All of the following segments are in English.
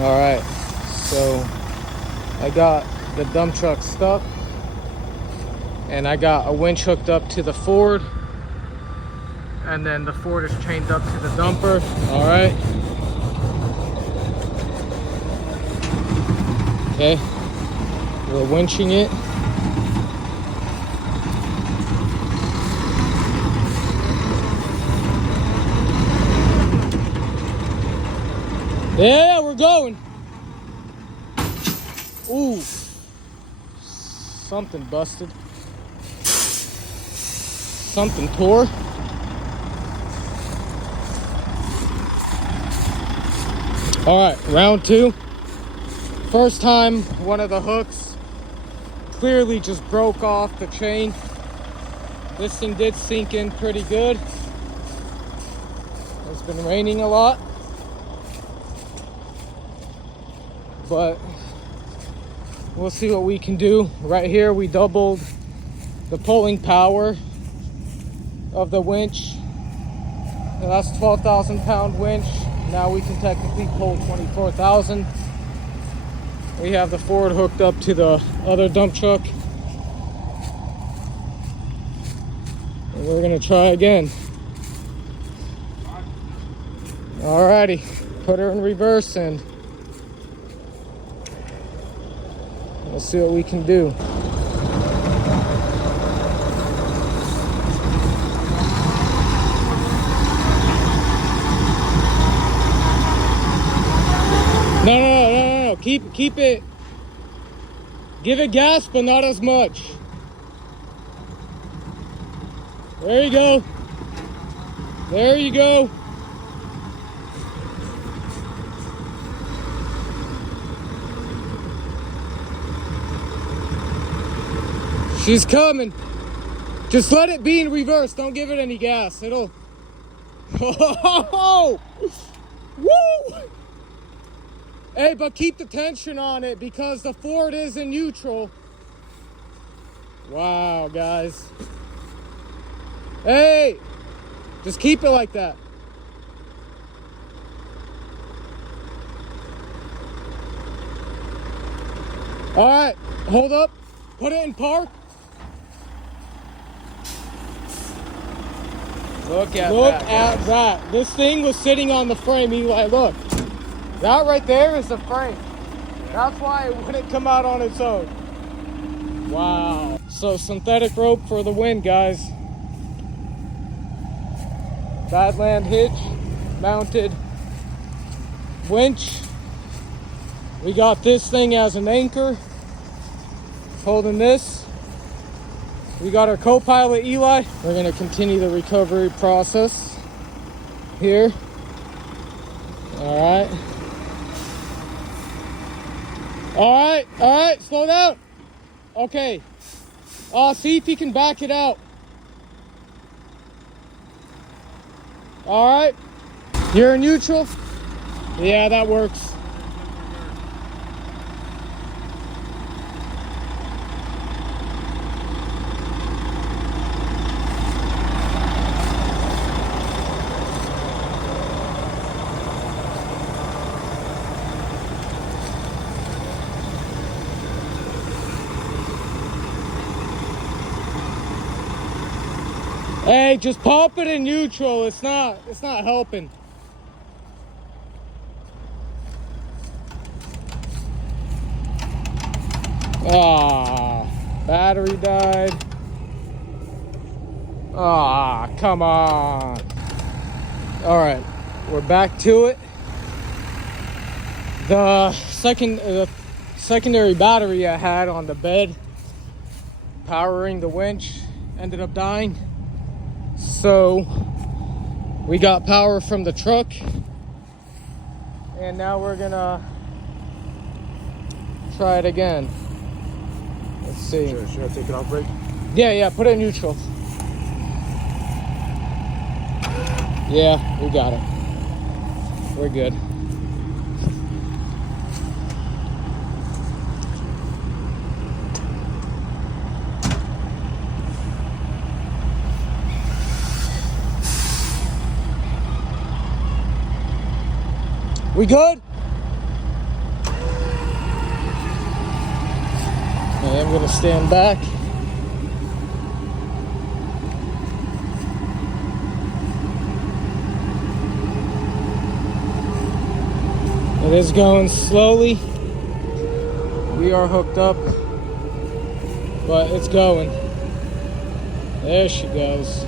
All right, so I got the dump truck stuck and I got a winch hooked up to the Ford, and then the Ford is chained up to the dumper. All right. Okay, we're winching it. Yeah, we're going. Ooh, something busted. Something tore. All right, round two. First time, one of the hooks clearly just broke off the chain. This thing did sink in pretty good. It's been raining a lot, but we'll see what we can do. Right here, we doubled the pulling power of the winch. That's 12,000 pound winch. Now we can technically pull 24,000. We have the Ford hooked up to the other dump truck. And we're gonna try again. Alrighty, put her in reverse and we'll see what we can do. No. Keep it. Give it gas, but not as much. There you go. There you go. She's coming. Just let it be in reverse. Don't give it any gas. It'll. Oh! Woo! Hey, but keep the tension on it because the Ford is in neutral. Wow, guys. Hey! Just keep it like that. All right, hold up. Put it in park. Look at that. This thing was sitting on the frame. Eli, look. That right there is the frame. That's why it wouldn't come out on its own. Wow. So synthetic rope for the win, guys. Badlands hitch, mounted winch. We got this thing as an anchor, holding this. We got our co-pilot Eli. We're gonna continue the recovery process here. All right, slow down. Okay, see if you can back it out. All right, you're in neutral? Yeah, that works. Hey, just pop it in neutral. It's not helping. Ah, battery died. Ah, come on. All right, we're back to it. The secondary battery I had on the bed powering the winch ended up dying. So we got power from the truck, and now we're gonna try it again. Let's see. Should I take it off brake? Yeah, put it in neutral. Yeah, we got it. We're good. We good? I'm gonna stand back. It is going slowly. We are hooked up, but it's going. There she goes.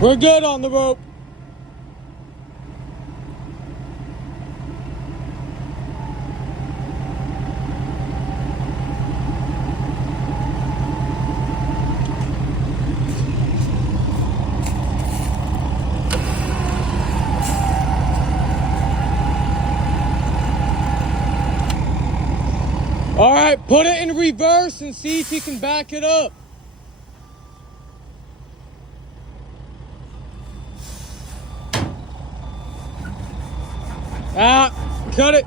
We're good on the rope. All right, put it in reverse and see if you can back it up. Ah, cut it.